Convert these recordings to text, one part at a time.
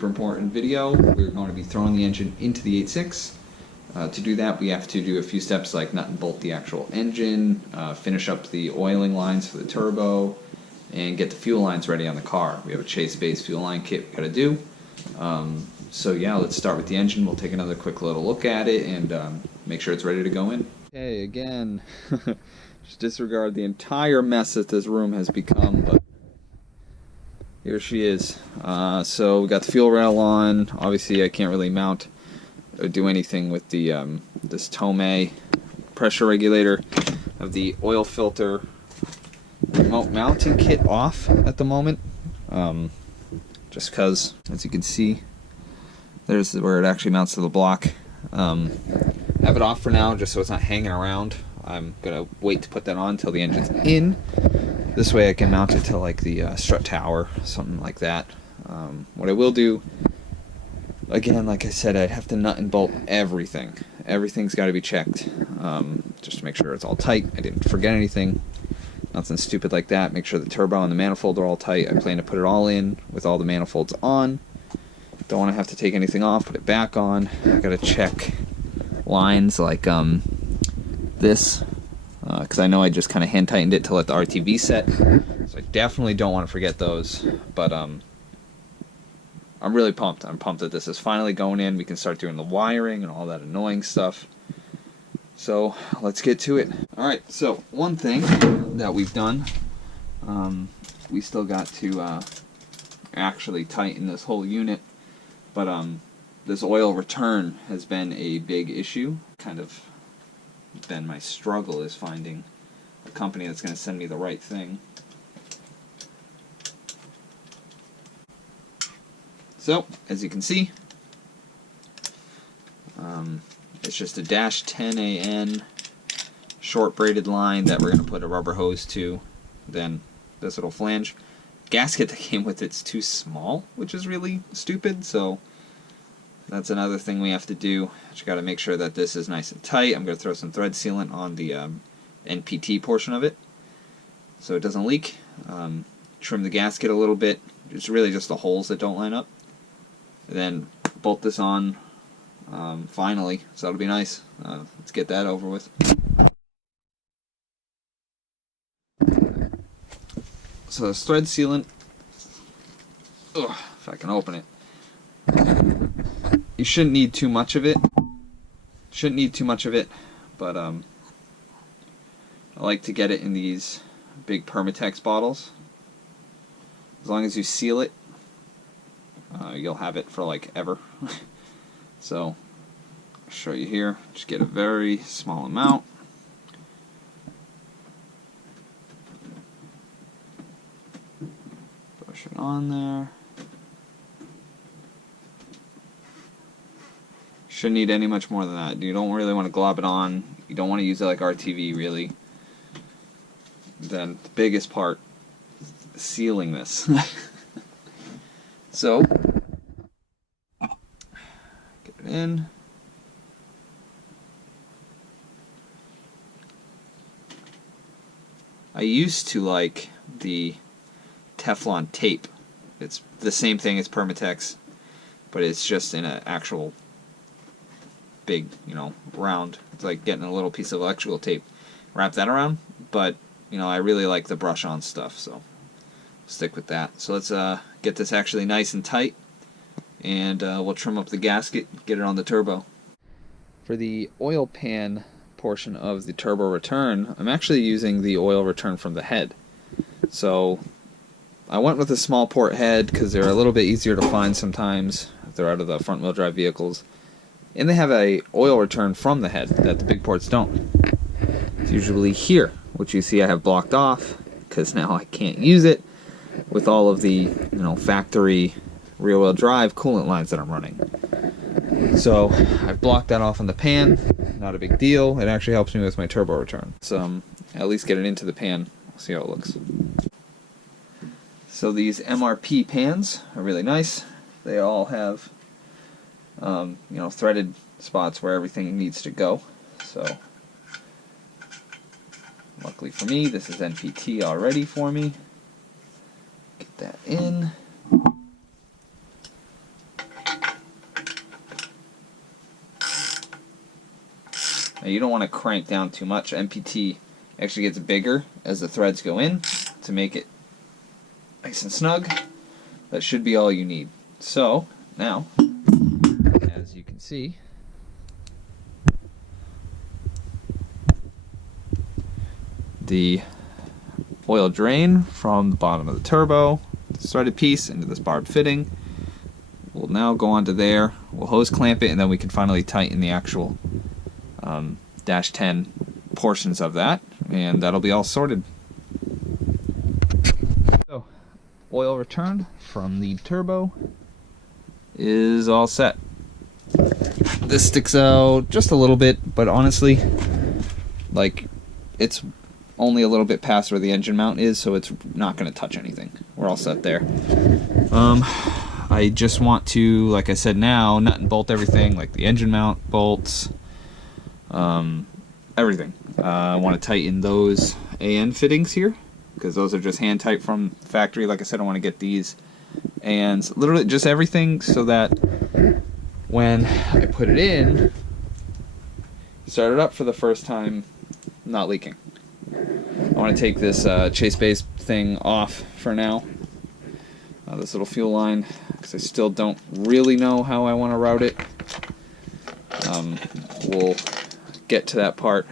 super important video. We're going to be throwing the engine into the 86. To do that, we have to do a few steps like nut and bolt the actual engine, finish up the oiling lines for the turbo, and get the fuel lines ready on the car. We have a Chase-based fuel line kit we got to do. So yeah, let's start with the engine. We'll take another quick little look at it and make sure it's ready to go in. Okay, again, just disregard the entire mess that this room has become, but here she is. So we got the fuel rail on. Obviously I can't really mount or do anything with the this Tomei pressure regulator of the oil filter remote mounting kit off at the moment. Just because, as you can see, there's where it actually mounts to the block. Have it off for now just so it's not hanging around. I'm gonna wait to put that on until the engine's in. This way I can mount it to like the strut tower, something like that. What I will do, again, like I said, I'd have to nut and bolt everything. Everything's got to be checked, just to make sure it's all tight. I didn't forget anything. Nothing stupid like that. Make sure the turbo and the manifold are all tight. I plan to put it all in with all the manifolds on. Don't want to have to take anything off, put it back on. I got to check lines like this, because I know I just kind of hand tightened it to let the RTV set. So I definitely don't want to forget those. But I'm really pumped. I'm pumped that this is finally going in. We can start doing the wiring and all that annoying stuff. So let's get to it. Alright, so one thing that we've done, we still got to actually tighten this whole unit, but this oil return has been a big issue. Kind of been my struggle, is finding a company that's going to send me the right thing. So, as you can see, it's just a -10AN short braided line that we're going to put a rubber hose to. Then this little flange. Gasket that came with it's too small, which is really stupid, so that's another thing we have to do. Just got to make sure that this is nice and tight. I'm going to throw some thread sealant on the NPT portion of it so it doesn't leak. Trim the gasket a little bit. It's really just the holes that don't line up. And then bolt this on finally, so that'll be nice. Let's get that over with. So this thread sealant, ugh, if I can open it. You shouldn't need too much of it. But I like to get it in these big Permatex bottles. As long as you seal it, you'll have it for like ever. So I'll show you here. Just get a very small amount. Push it on there. Shouldn't need any much more than that. You don't really want to glob it on. You don't want to use it like RTV, really. Then the biggest part, sealing this. So, get it in. I used to like the Teflon tape. It's the same thing as Permatex, but it's just in an actual big, round. It's like getting a little piece of electrical tape, wrap that around. But I really like the brush on stuff, so stick with that. So let's get this actually nice and tight, and we'll trim up the gasket, get it on the turbo. For the oil pan portion of the turbo return, I'm actually using the oil return from the head. So I went with a small port head because they're a little bit easier to find sometimes if they're out of the front wheel drive vehicles. And they have a oil return from the head that the big ports don't. It's usually here, which you see I have blocked off because now I can't use it with all of the factory rear-wheel drive coolant lines that I'm running. So I've blocked that off on the pan. Not a big deal. It actually helps me with my turbo return. So at least get it into the pan. See how it looks. So these MRP pans are really nice. They all have threaded spots where everything needs to go. So luckily for me, this is NPT already for me. Get that in. Now, you don't want to crank down too much. MPT actually gets bigger as the threads go in to make it nice and snug. That should be all you need. So now, as you can see, the oil drain from the bottom of the turbo, the threaded piece, into this barbed fitting. We'll now go onto there, we'll hose clamp it, and then we can finally tighten the actual dash 10 portions of that, and that'll be all sorted. So, oil return from the turbo is all set. This sticks out just a little bit, but honestly, like, it's only a little bit past where the engine mount is, so it's not going to touch anything. We're all set there. I just want to, like I said now, nut and bolt everything, like the engine mount bolts, everything. I want to tighten those AN fittings here, because those are just hand tight from the factory. Like I said, I want to get these, and literally just everything so that when I put it in, start it up for the first time, not leaking. I want to take this chase base thing off for now, this little fuel line, because I still don't really know how I want to route it. We'll get to that part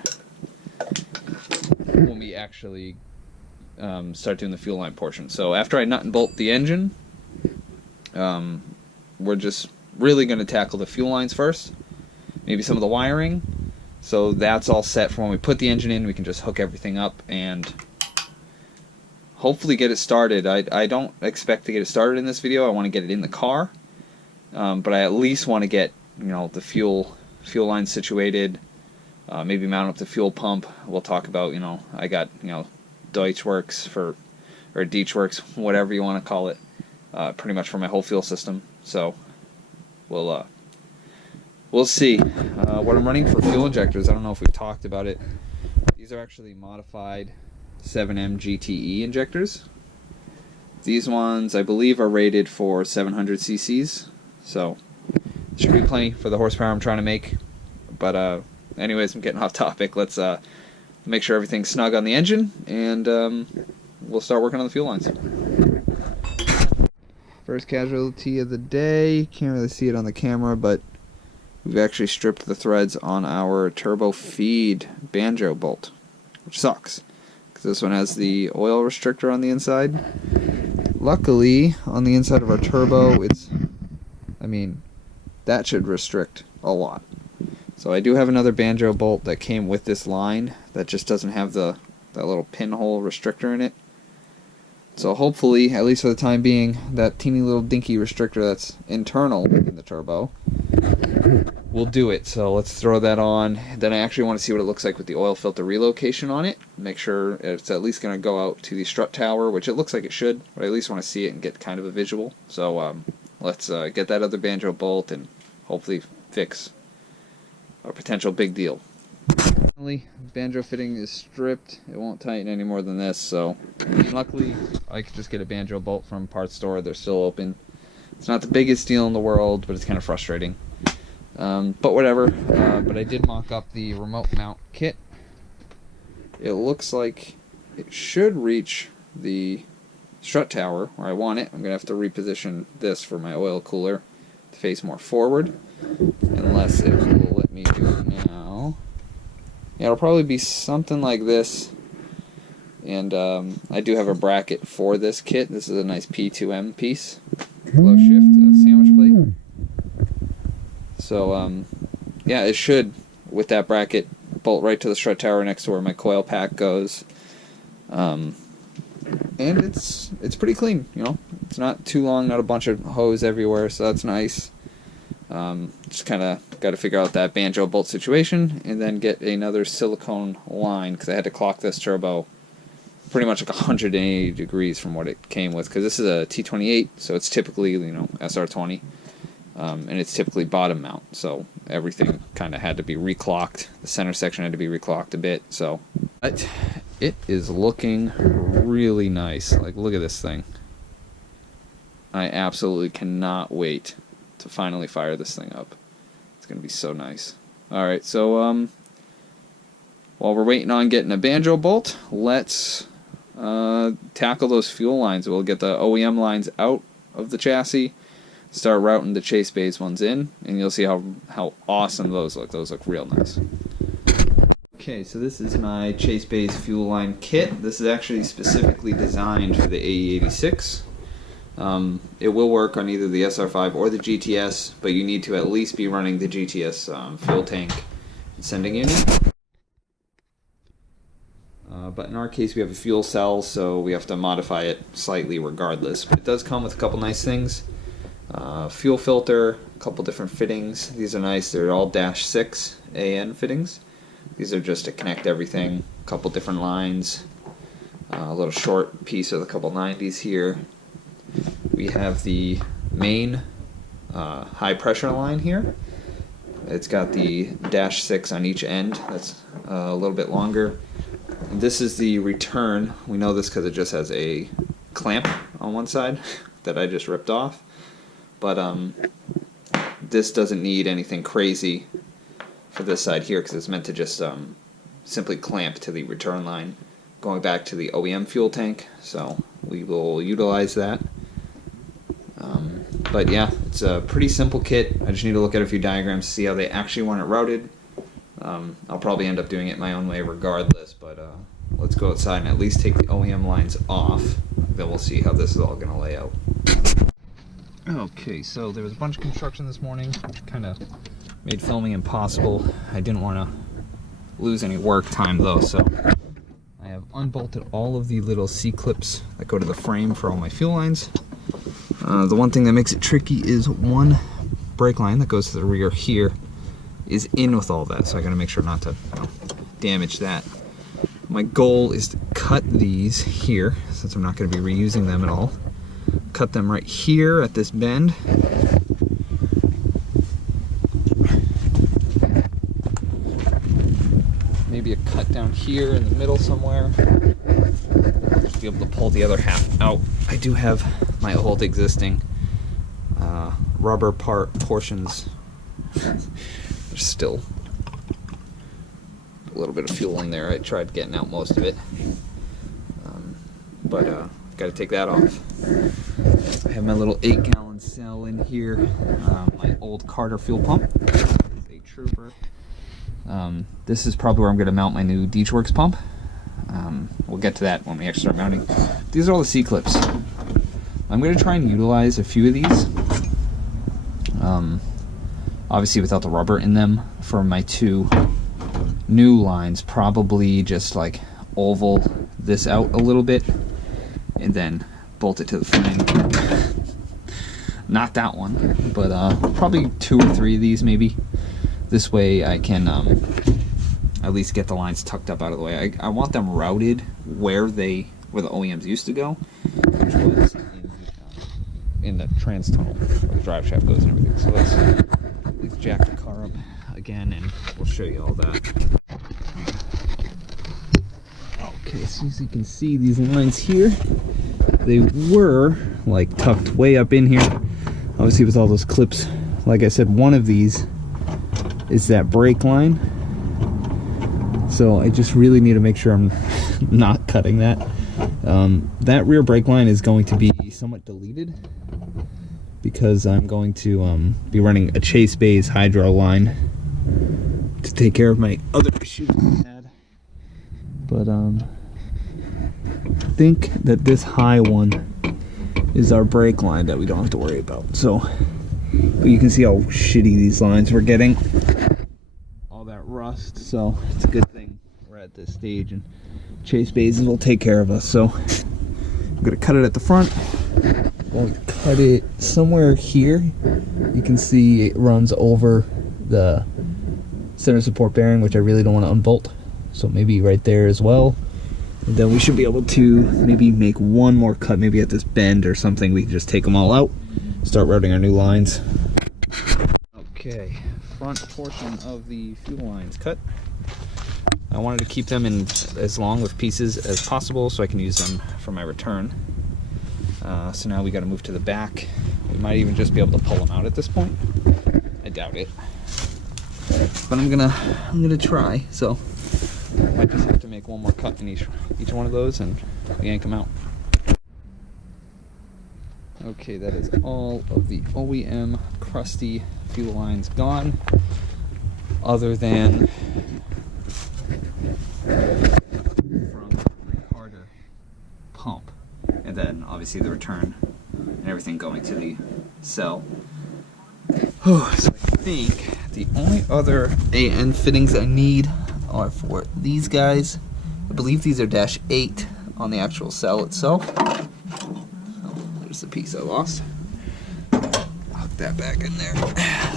when we actually start doing the fuel line portion. So after I nut and bolt the engine, we're just really going to tackle the fuel lines first, maybe some of the wiring. So that's all set for when we put the engine in. We can just hook everything up and hopefully get it started. I don't expect to get it started in this video. I want to get it in the car, but I at least want to get, you know, the fuel line situated. Maybe mount up the fuel pump. We'll talk about, you know, I got, you know, Deutschworks or Dietschworks, whatever you want to call it, pretty much for my whole fuel system. So we'll see. What I'm running for fuel injectors, I don't know if we've talked about it. These are actually modified 7M GTE injectors. These ones, I believe, are rated for 700 cc's, so should be plenty for the horsepower I'm trying to make. But anyways, I'm getting off topic. Let's make sure everything's snug on the engine, and we'll start working on the fuel lines. First casualty of the day. Can't really see it on the camera, but we've actually stripped the threads on our turbo feed banjo bolt, which sucks, because this one has the oil restrictor on the inside. Luckily, on the inside of our turbo, that should restrict a lot. So I do have another banjo bolt that came with this line that just doesn't have that little pinhole restrictor in it. So hopefully, at least for the time being, that teeny little dinky restrictor that's internal in the turbo will do it. So let's throw that on. Then I actually want to see what it looks like with the oil filter relocation on it. Make sure it's at least going to go out to the strut tower, which it looks like it should, but I at least want to see it and get kind of a visual. So let's get that other banjo bolt and hopefully fix a potential big deal. Finally, banjo fitting is stripped. It won't tighten any more than this, so luckily I could just get a banjo bolt from parts store. They're still open. It's not the biggest deal in the world, but it's kind of frustrating. But whatever. But I did mock up the remote mount kit. It looks like it should reach the strut tower where I want it. I'm going to have to reposition this for my oil cooler to face more forward, unless it will let me do it now. Yeah, it'll probably be something like this. And I do have a bracket for this kit. This is a nice P2M piece, glow shift sandwich plate. So yeah, it should, with that bracket, bolt right to the strut tower next to where my coil pack goes. And it's pretty clean, you know. It's not too long, not a bunch of hose everywhere, so that's nice. Just kind of got to figure out that banjo bolt situation, and then get another silicone line, because I had to clock this turbo pretty much like 180 degrees from what it came with, because this is a T28, so it's typically, you know, SR20, and it's typically bottom mount, so everything kind of had to be reclocked. The center section had to be reclocked a bit, so but it is looking really nice. Like, look at this thing. I absolutely cannot wait to finally fire this thing up. It's gonna be so nice. Alright, so While we're waiting on getting a banjo bolt, let's tackle those fuel lines. We'll get the OEM lines out of the chassis, start routing the chase bays ones in, and you'll see how awesome those look. Those look real nice. Okay, so this is my chase bays fuel line kit. This is actually specifically designed for the AE86. It will work on either the SR5 or the GTS, but you need to at least be running the GTS fuel tank and sending unit. But in our case we have a fuel cell, so we have to modify it slightly regardless. But it does come with a couple nice things. Fuel filter, a couple different fittings. These are nice. They're all -6 AN fittings. These are just to connect everything. A couple different lines. A little short piece with a couple 90s here. We have the main high pressure line here. It's got the -6 on each end. That's a little bit longer. And this is the return. We know this because it just has a clamp on one side that I just ripped off. But this doesn't need anything crazy for this side here because it's meant to just simply clamp to the return line going back to the OEM fuel tank. So we will utilize that. But yeah, it's a pretty simple kit. I just need to look at a few diagrams to see how they actually want it routed. I'll probably end up doing it my own way regardless, but let's go outside and at least take the OEM lines off. Then we'll see how this is all going to lay out. Okay, so there was a bunch of construction this morning. Kind of made filming impossible. I didn't want to lose any work time though, so I have unbolted all of the little C-clips that go to the frame for all my fuel lines. The one thing that makes it tricky is one brake line that goes to the rear here is in with all that, so I gotta make sure not to damage that. My goal is to cut these here, since I'm not gonna be reusing them at all. Cut them right here at this bend. Maybe a cut down here in the middle somewhere. Just be able to pull the other half out. I do have my old existing rubber portions. There's still a little bit of fuel in there. I tried getting out most of it, but got to take that off. I have my little 8-gallon cell in here. My old Carter fuel pump. It's a Trooper. This is probably where I'm going to mount my new Deechworks pump. We'll get to that when we actually start mounting. These are all the C-clips. I'm going to try and utilize a few of these. Obviously without the rubber in them for my two new lines. Probably just like oval this out a little bit and then bolt it to the frame. Not that one, but probably 2 or 3 of these maybe. This way I can at least get the lines tucked up out of the way. I want them routed where the OEMs used to go, which was in the trans tunnel where the drive shaft goes and everything. So let's at least jack the car up again and we'll show you all that. Okay, so as you can see, these lines here, they were like tucked way up in here. Obviously with all those clips, like I said, one of these is that brake line. So I just really need to make sure I'm not cutting that. That rear brake line is going to be somewhat deleted because I'm going to be running a Chase Bays hydro line to take care of my other issues I had. But I think that this high one is our brake line that we don't have to worry about. So, but you can see how shitty these lines were getting. All that rust, so it's a good thing we're at this stage and Chase Bays will take care of us. So I'm gonna cut it at the front. I'm going to cut it somewhere here. You can see it runs over the center support bearing, which I really don't want to unbolt. So maybe right there as well. And then we should be able to maybe make one more cut, maybe at this bend or something. We can just take them all out, start routing our new lines. Okay, front portion of the fuel lines cut. I wanted to keep them in as long of pieces as possible so I can use them for my return. So now we got to move to the back. We might even just be able to pull them out at this point. I doubt it, but I'm gonna try. So I just have to make one more cut in each one of those and yank them out. Okay, that is all of the OEM crusty fuel lines gone, other than from the Carter pump, and then obviously the return and everything going to the cell. So I think the only other AN fittings I need are for these guys. I believe these are -8 on the actual cell itself. There's the piece I lost. Hook that back in there.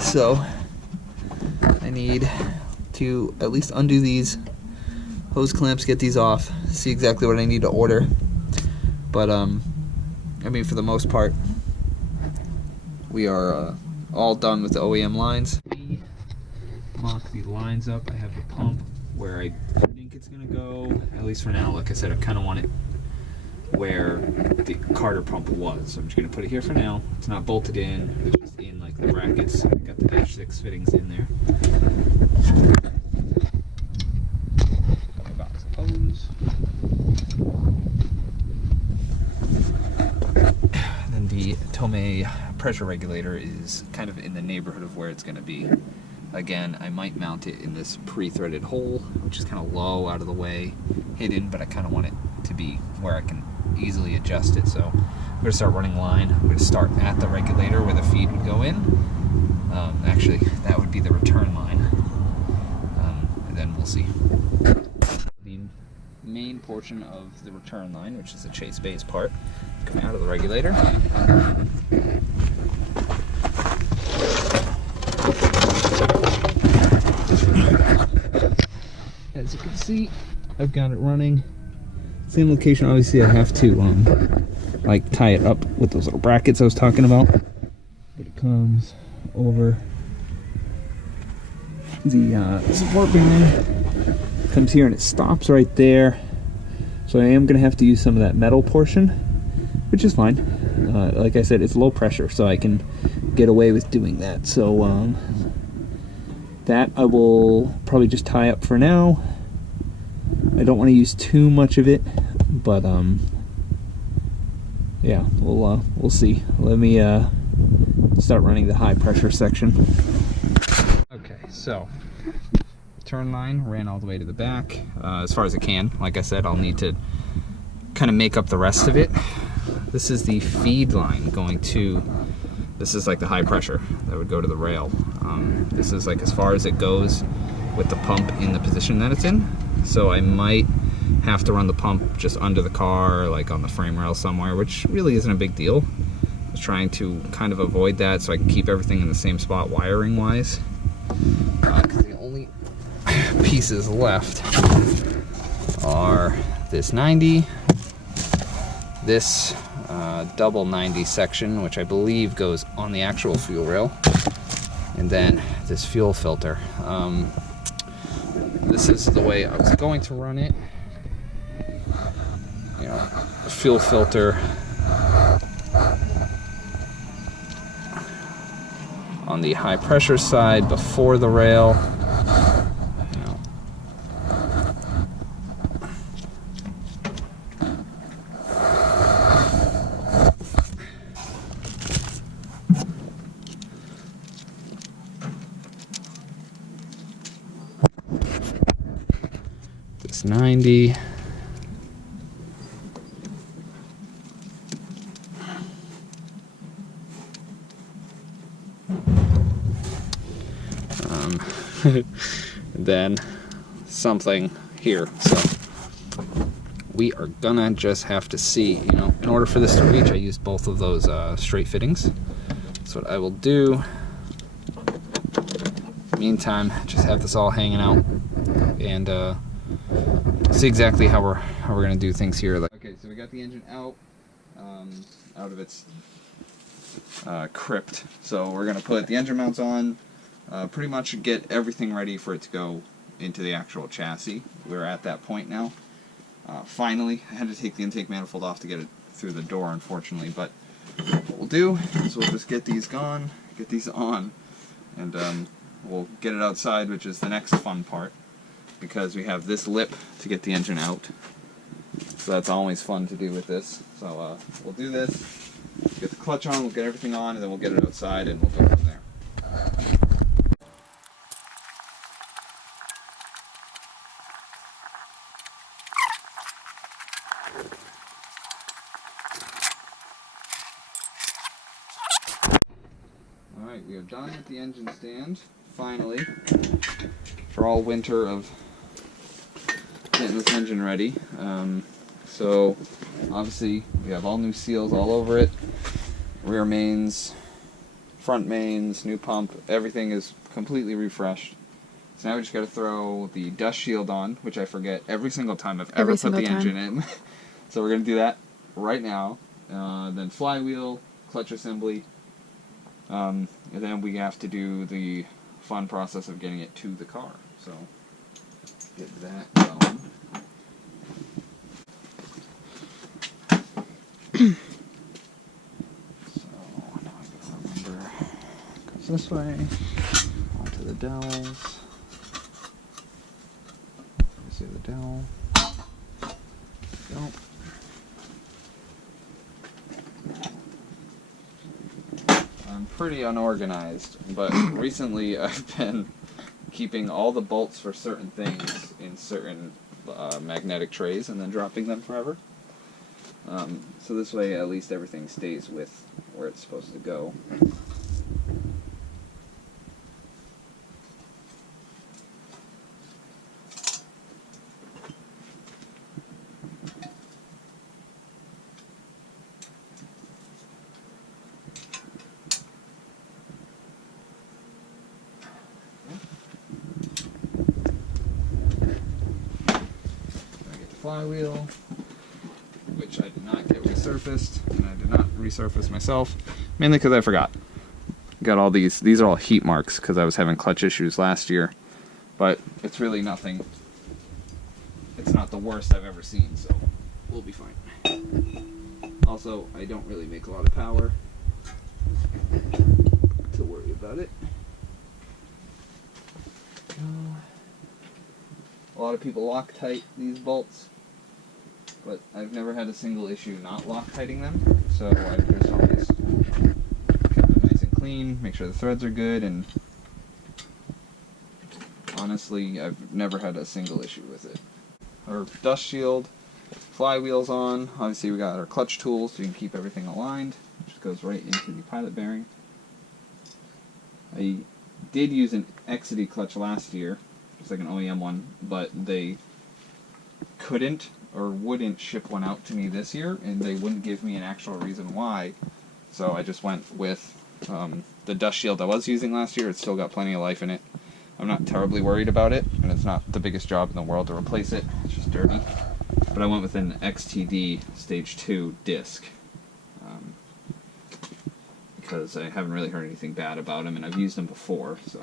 So I need to at least undo these hose clamps, get these off, see exactly what I need to order. But I mean, for the most part, we are all done with the OEM lines. Mock the lines up. I have the pump where I think it's gonna go, at least for now. Like I said, I kind of want it where the Carter pump was. So I'm just gonna put it here for now. It's not bolted in, it's just in like the brackets. I got the -6 fittings in there. Got my box of hose. Then the Tomei pressure regulator is kind of in the neighborhood of where it's gonna be. Again, I might mount it in this pre-threaded hole, which is kind of low, out of the way, hidden, but I kind of want it to be where I can easily adjust it. So I'm going to start running line. I'm going to start at the regulator where the feed would go in. Actually, that would be the return line. And then we'll see. The main portion of the return line, which is the chase base part, coming out of the regulator. As you can see, I've got it running. Same location, obviously I have to like tie it up with those little brackets I was talking about. But it comes over the support bearing, comes here and it stops right there. So I am going to have to use some of that metal portion, which is fine. Like I said, it's low pressure, so I can get away with doing that. So that I will probably just tie up for now. I don't want to use too much of it, but yeah, we'll see. Let me start running the high pressure section. Okay, so return line ran all the way to the back, as far as it can. Like I said, I'll need to kind of make up the rest of it. This is the feed line going to, this is like the high pressure that would go to the rail. This is like as far as it goes with the pump in the position that it's in. So I might have to run the pump just under the car, like on the frame rail somewhere, which really isn't a big deal. I was trying to kind of avoid that so I can keep everything in the same spot wiring wise. Because the only pieces left are this 90, this double 90 section, which I believe goes on the actual fuel rail, and then this fuel filter. This is the way I was going to run it. You know, fuel filter on the high pressure side before the rail. You know. This 90. And then something here. So we are gonna just have to see, you know, in order for this to reach, I used both of those straight fittings. So what I will do, meantime, just have this all hanging out and see exactly how we're gonna do things here. Okay, so we got the engine out of its crypt. So we're gonna put the engine mounts on. Pretty much get everything ready for it to go into the actual chassis. We're at that point now. Finally, I had to take the intake manifold off to get it through the door, unfortunately, but what we'll do is we'll just get these gone, get these on, and we'll get it outside, which is the next fun part. because we have this lip to get the engine out. So that's always fun to do with this. So we'll do this, get the clutch on, we'll get everything on, and then we'll get it outside and we'll go from there. Alright, we are done with the engine stand, finally, for all winter of getting this engine ready. So obviously we have all new seals all over it, rear mains, front mains, new pump, everything is completely refreshed. So now we just got to throw the dust shield on, which I forget every single time I've ever put the engine in. So we're going to do that right now. Then flywheel, clutch assembly, and then we have to do the fun process of getting it to the car. So get that going. So now I guess that number goes this way, onto the dowels. See the dowel. Go. I'm pretty unorganized, but recently I've been keeping all the bolts for certain things in certain magnetic trays and then dropping them forever. So this way at least everything stays with where it's supposed to go. Flywheel, which I did not get resurfaced, and I did not resurface myself, mainly because I forgot. Got all these are all heat marks because I was having clutch issues last year, but it's really nothing. It's not the worst I've ever seen, so we'll be fine. Also, I don't really make a lot of power to worry about it. A lot of people Loctite these bolts, but I've never had a single issue not Loctiting them, so I've just always kept them nice and clean, make sure the threads are good, and honestly, I've never had a single issue with it. Our dust shield, flywheel's on, obviously we got our clutch tools so you can keep everything aligned, which goes right into the pilot bearing. I did use an Exidy clutch last year, it's like an OEM one, but they couldn't or wouldn't ship one out to me this year, and they wouldn't give me an actual reason why. So I just went with the dust shield I was using last year. It's still got plenty of life in it. I'm not terribly worried about it, and it's not the biggest job in the world to replace it. It's just dirty. But I went with an XTD Stage 2 disc because I haven't really heard anything bad about them, and I've used them before, so...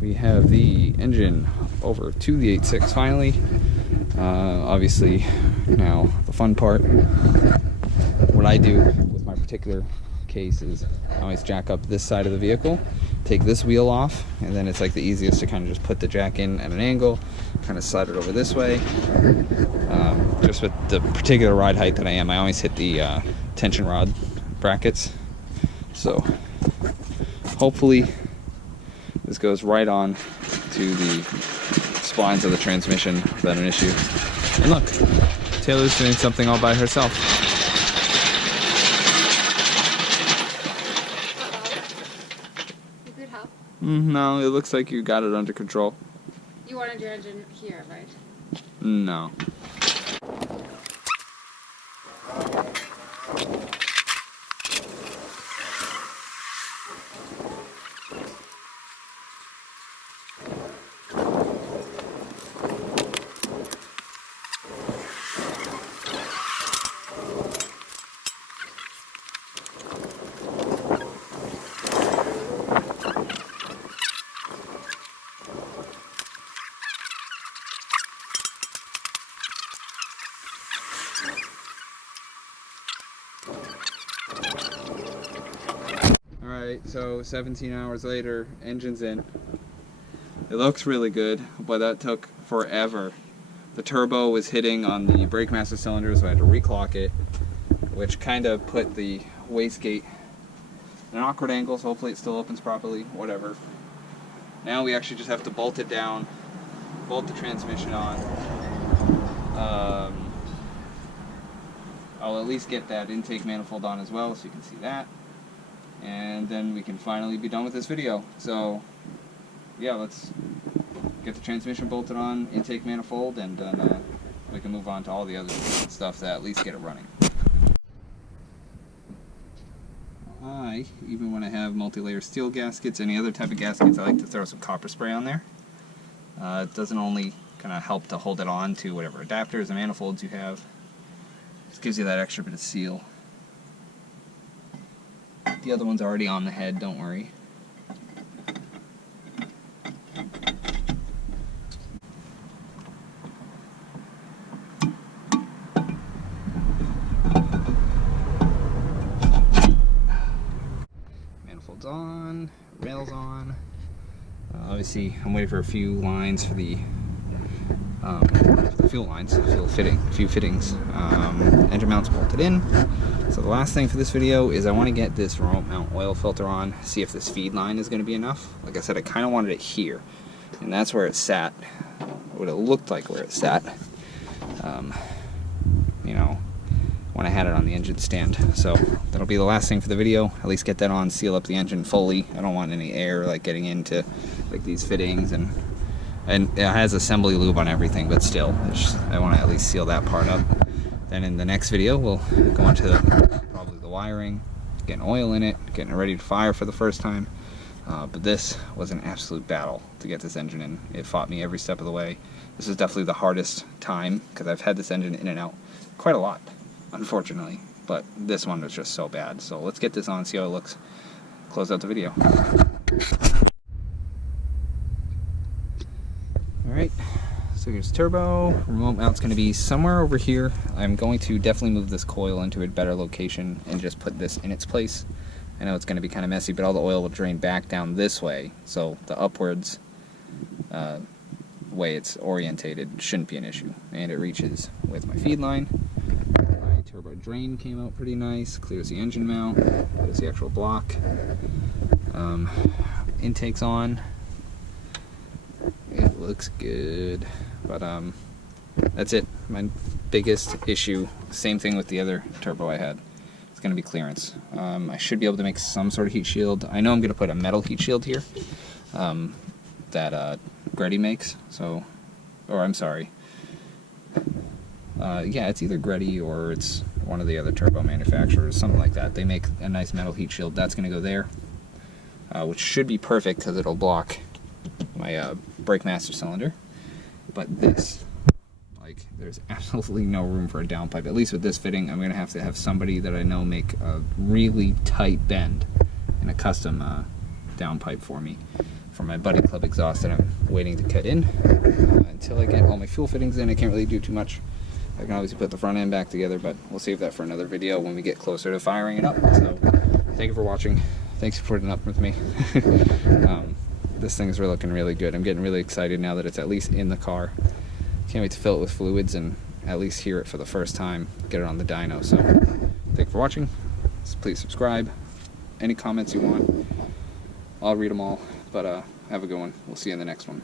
We have the engine over to the 86 finally. Obviously, now the fun part. What I do with my particular case is I always jack up this side of the vehicle, take this wheel off, and then it's like the easiest to kind of just put the jack in at an angle, kind of slide it over this way. Just with the particular ride height that I am, I always hit the tension rod brackets. So hopefully this goes right on to the splines of the transmission without an issue. And look, Taylor's doing something all by herself. You could help. No, it looks like you got it under control. You wanted your engine here, right? No. So 17 hours later, engine's in. It looks really good, but that took forever. The turbo was hitting on the brake master cylinder, so I had to reclock it, which kind of put the wastegate at an awkward angle, so hopefully it still opens properly, whatever. Now we actually just have to bolt it down, bolt the transmission on. I'll at least get that intake manifold on as well, so you can see that. And then we can finally be done with this video. So, yeah, let's get the transmission bolted on, intake manifold, and then we can move on to all the other stuff that at least get it running. Even when I have multi-layer steel gaskets, any other type of gaskets, I like to throw some copper spray on there. It doesn't only kind of help to hold it on to whatever adapters and manifolds you have, just gives you that extra bit of seal. The other one's already on the head, don't worry. Manifold's on, rails on. Obviously, I'm waiting for a few lines for the fuel lines, a few fittings. Engine mount's bolted in. So the last thing for this video is I want to get this remote mount oil filter on, see if this feed line is going to be enough. Like I said, I kind of wanted it here, and that's where it sat, what it looked like where it sat, you know, when I had it on the engine stand. So that'll be the last thing for the video. At least get that on, seal up the engine fully. I don't want any air like getting into like these fittings, and it has assembly lube on everything, but still, I want to at least seal that part up. Then in the next video, we'll go on to probably the wiring, getting oil in it, getting it ready to fire for the first time. But this was an absolute battle to get this engine in. It fought me every step of the way. This is definitely the hardest time, because I've had this engine in and out quite a lot, unfortunately. But this one was just so bad. So let's get this on, see how it looks, close out the video. Alright, so here's turbo. Remote mount's going to be somewhere over here. I'm going to definitely move this coil into a better location and just put this in its place. I know it's going to be kind of messy, but all the oil will drain back down this way, so the upwards way it's orientated shouldn't be an issue. And it reaches with my feed line. My turbo drain came out pretty nice, clears the engine mount, there's the actual block. Intake's on. It looks good, but that's it. My biggest issue, same thing with the other turbo I had, it's going to be clearance. I should be able to make some sort of heat shield. I know I'm going to put a metal heat shield here that Greddy makes, so, or I'm sorry, yeah, it's either Greddy or it's one of the other turbo manufacturers, something like that. They make a nice metal heat shield. That's going to go there, which should be perfect because it'll block my brake master cylinder. But this, like, there's absolutely no room for a downpipe. At least with this fitting, I'm going to have somebody that I know make a really tight bend and a custom downpipe for me for my Buddy Club exhaust that I'm waiting to cut in. Until I get all my fuel fittings in, I can't really do too much. I can obviously put the front end back together, but we'll save that for another video when we get closer to firing it up. So thank you for watching. Thanks for putting up with me. This thing's looking really good. I'm getting really excited now that it's at least in the car. Can't wait to fill it with fluids and at least hear it for the first time, get it on the dyno. So thank you for watching. Please subscribe. Any comments you want, I'll read them all. But have a good one. We'll see you in the next one.